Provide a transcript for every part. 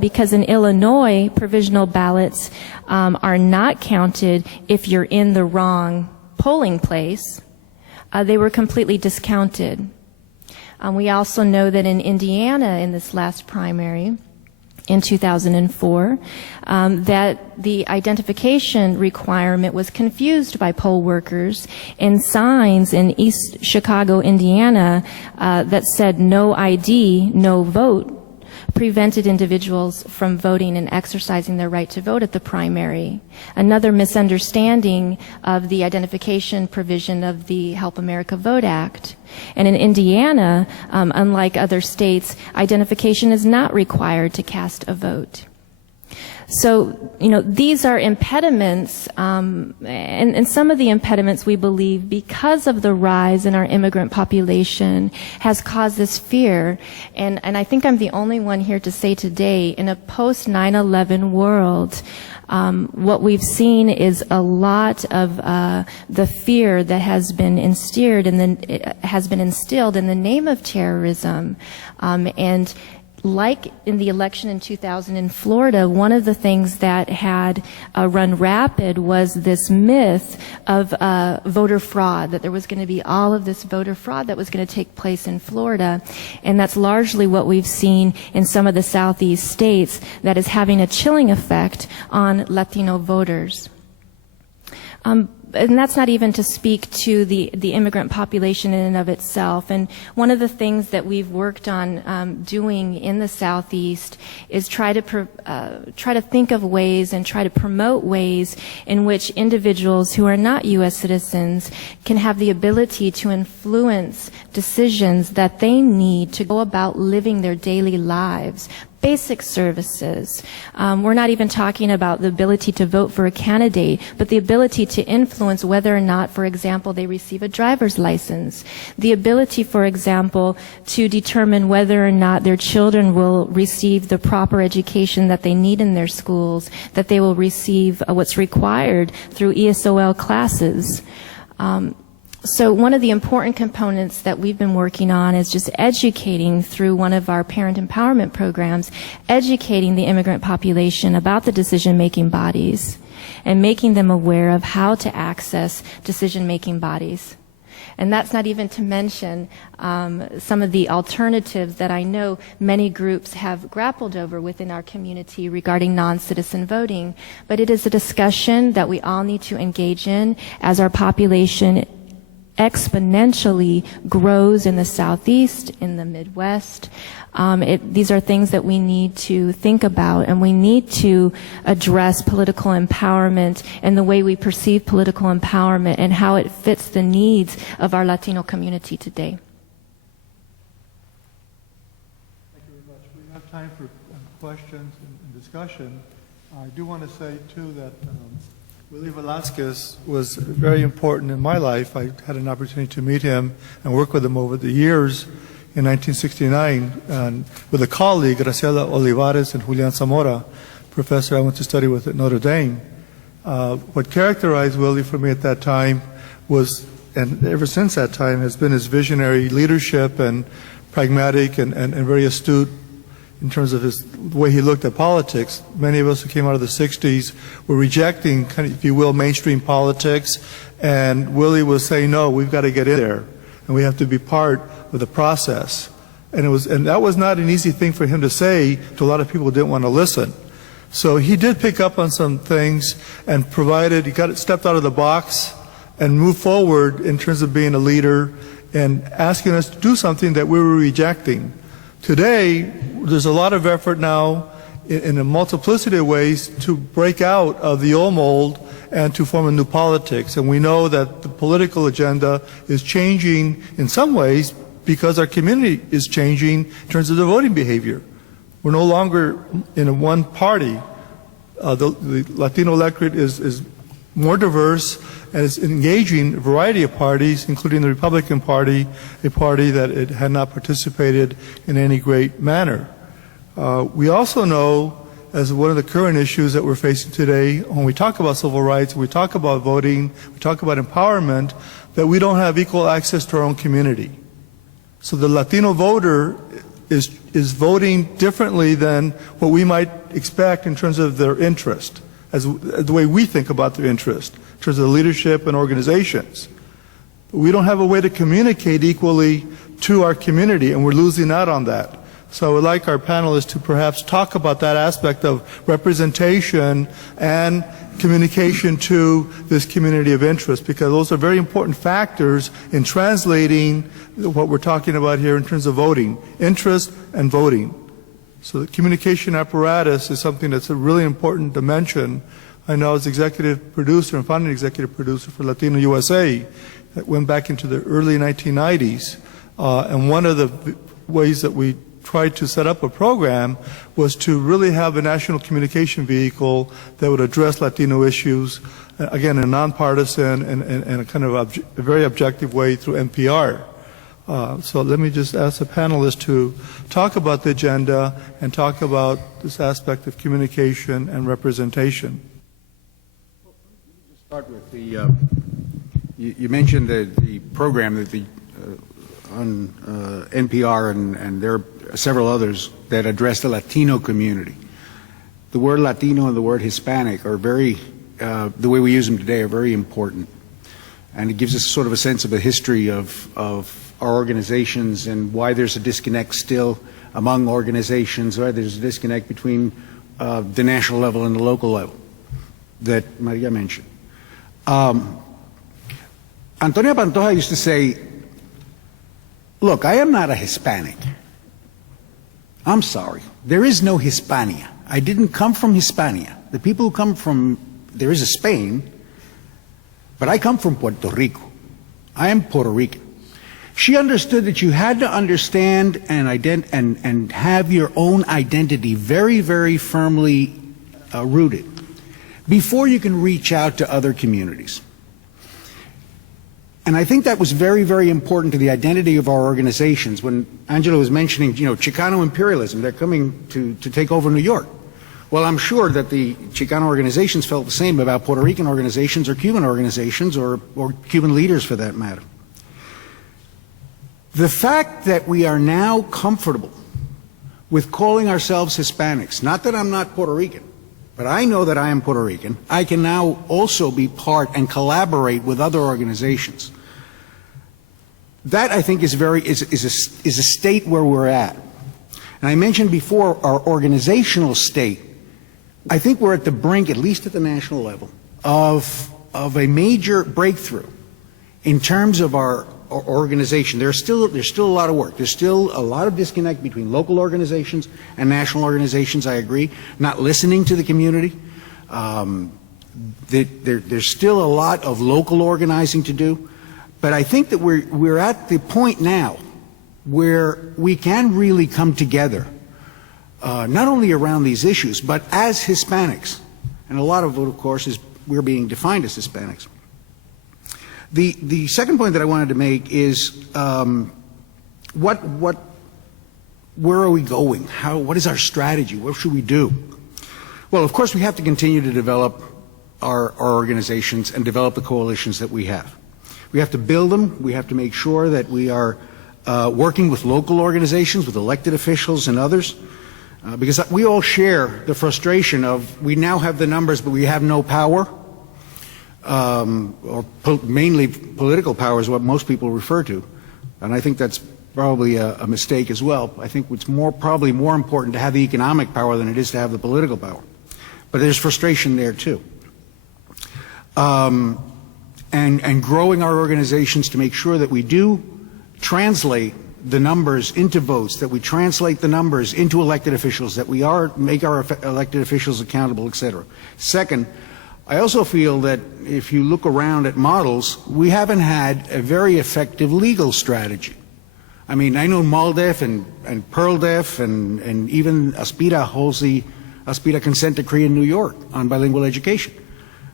Because in Illinois, provisional ballots are not counted if you're in the wrong polling place. They were completely discounted. We also know that in Indiana, in this last primary, in 2004, that the identification requirement was confused by poll workers, and signs in East Chicago, Indiana, that said no ID, no vote, prevented individuals from voting and exercising their right to vote at the primary. Another misunderstanding of the identification provision of the Help America Vote Act. And in Indiana, unlike other states, identification is not required to cast a vote. So, these are impediments, and some of the impediments, we believe, because of the rise in our immigrant population, has caused this fear. And I think I'm the only one here to say today, in a post-9/11 world, what we've seen is a lot of the fear that has been instilled in the name of terrorism, and like in the election in 2000 in Florida, one of the things that had run rapid was this myth of voter fraud, that there was going to be all of this voter fraud that was going to take place in Florida. And that's largely what we've seen in some of the southeast states that is having a chilling effect on Latino voters. And that's not even to speak to the immigrant population in and of itself. And one of the things that we've worked on doing in the Southeast is try to think of ways and try to promote ways in which individuals who are not U.S. citizens can have the ability to influence decisions that they need to go about living their daily lives. Basic services. We're not even talking about the ability to vote for a candidate, but the ability to influence whether or not, for example, they receive a driver's license. The ability, for example, to determine whether or not their children will receive the proper education that they need in their schools, that they will receive what's required through ESOL classes. So one of the important components that we've been working on is just educating through one of our parent empowerment programs, educating the immigrant population about the decision-making bodies and making them aware of how to access decision-making bodies. And that's not even to mention some of the alternatives that I know many groups have grappled over within our community regarding non-citizen voting. But it is a discussion that we all need to engage in as our population exponentially grows in the Southeast, in the Midwest. These are things that we need to think about, and we need to address political empowerment and the way we perceive political empowerment and how it fits the needs of our Latino community today. Thank you very much. We have time for questions and discussion. I do want to say, too, that Willie Velasquez was very important in my life. I had an opportunity to meet him and work with him over the years in 1969 with a colleague, Graciela Olivares and Julian Zamora, professor I went to study with at Notre Dame. What characterized Willie for me at that time was, and ever since that time, has been his visionary leadership and pragmatic and very astute in terms of the way he looked at politics. Many of us who came out of the 60s were rejecting, kind of, if you will, mainstream politics, and Willie was saying, no, we've got to get in there, and we have to be part of the process. And that was not an easy thing for him to say to a lot of people who didn't want to listen. So he did pick up on some things and stepped out of the box and moved forward in terms of being a leader and asking us to do something that we were rejecting. Today, there's a lot of effort now in a multiplicity of ways to break out of the old mold and to form a new politics. And we know that the political agenda is changing in some ways because our community is changing in terms of the voting behavior. We're no longer in one party. The Latino electorate is more diverse and is engaging a variety of parties, including the Republican Party, a party that it had not participated in any great manner. We also know, as one of the current issues that we're facing today, when we talk about civil rights, we talk about voting, we talk about empowerment, that we don't have equal access to our own community. So the Latino voter is voting differently than what we might expect in terms of their interest, as the way we think about their interest, in terms of leadership and organizations. We don't have a way to communicate equally to our community, and we're losing out on that. So I would like our panelists to perhaps talk about that aspect of representation and communication to this community of interest, because those are very important factors in translating what we're talking about here in terms of voting, interest and voting. So the communication apparatus is something that's a really important dimension. I know as executive producer and founding executive producer for Latino USA, that went back into the early 1990s, and one of the ways that we tried to set up a program was to really have a national communication vehicle that would address Latino issues, again, in a nonpartisan and a kind of a very objective way through NPR. So let me just ask the panelists to talk about the agenda and talk about this aspect of communication and representation. Well, let me just start with the, you mentioned the program that on NPR, and there are several others that address the Latino community. The word Latino and the word Hispanic are very, the way we use them today, are very important. And it gives us sort of a sense of a history of our organizations and why there's a disconnect still among organizations, why there's a disconnect between the national level and the local level that Myria mentioned. Antonio Pantoja used to say, look, I am not a Hispanic. I'm sorry. There is no Hispania. I didn't come from Hispania. The people who come from, there is a Spain, but I come from Puerto Rico. I am Puerto Rican. She understood that you had to understand and have your own identity very, very firmly rooted before you can reach out to other communities. And I think that was very, very important to the identity of our organizations. When Angelo was mentioning, Chicano imperialism, they're coming to take over New York. Well, I'm sure that the Chicano organizations felt the same about Puerto Rican organizations or Cuban organizations or Cuban leaders for that matter. The fact that we are now comfortable with calling ourselves Hispanics, not that I'm not Puerto Rican, but I know that I am Puerto Rican, I can now also be part and collaborate with other organizations. That, I think, is a state where we're at. And I mentioned before our organizational state. I think we're at the brink, at least at the national level, of a major breakthrough in terms of our organization. There's still a lot of work. There's still a lot of disconnect between local organizations and national organizations, I agree. Not listening to the community. There's still a lot of local organizing to do. But I think that we're at the point now where we can really come together, not only around these issues, but as Hispanics. And a lot of it, of course, is we're being defined as Hispanics. The second point that I wanted to make is where are we going? What is our strategy? What should we do? Well, of course, we have to continue to develop our organizations and develop the coalitions that we have. We have to build them. We have to make sure that we are working with local organizations, with elected officials and others, because we all share the frustration of we now have the numbers, but we have no power. Mainly political power is what most people refer to, and I think that's probably a mistake as well. I think it's probably more important to have the economic power than it is to have the political power. But there's frustration there too. And growing our organizations to make sure that we do translate the numbers into votes, that we translate the numbers into elected officials, that we make our elected officials accountable, etc. Second, I also feel that if you look around at models, we haven't had a very effective legal strategy. I mean, I know MALDEF and PERLDEF and even Aspira holds the Aspira consent decree in New York on bilingual education.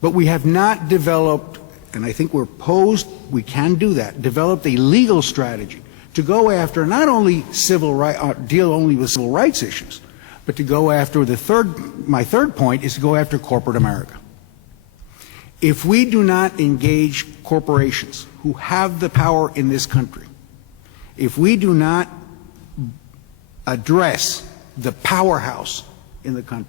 But we have not developed, and I think we're posed, we can do that, developed a legal strategy to go after not only deal only with civil rights issues, but to go after my third point is to go after corporate America. If we do not engage corporations who have the power in this country, if we do not address the powerhouse in the country.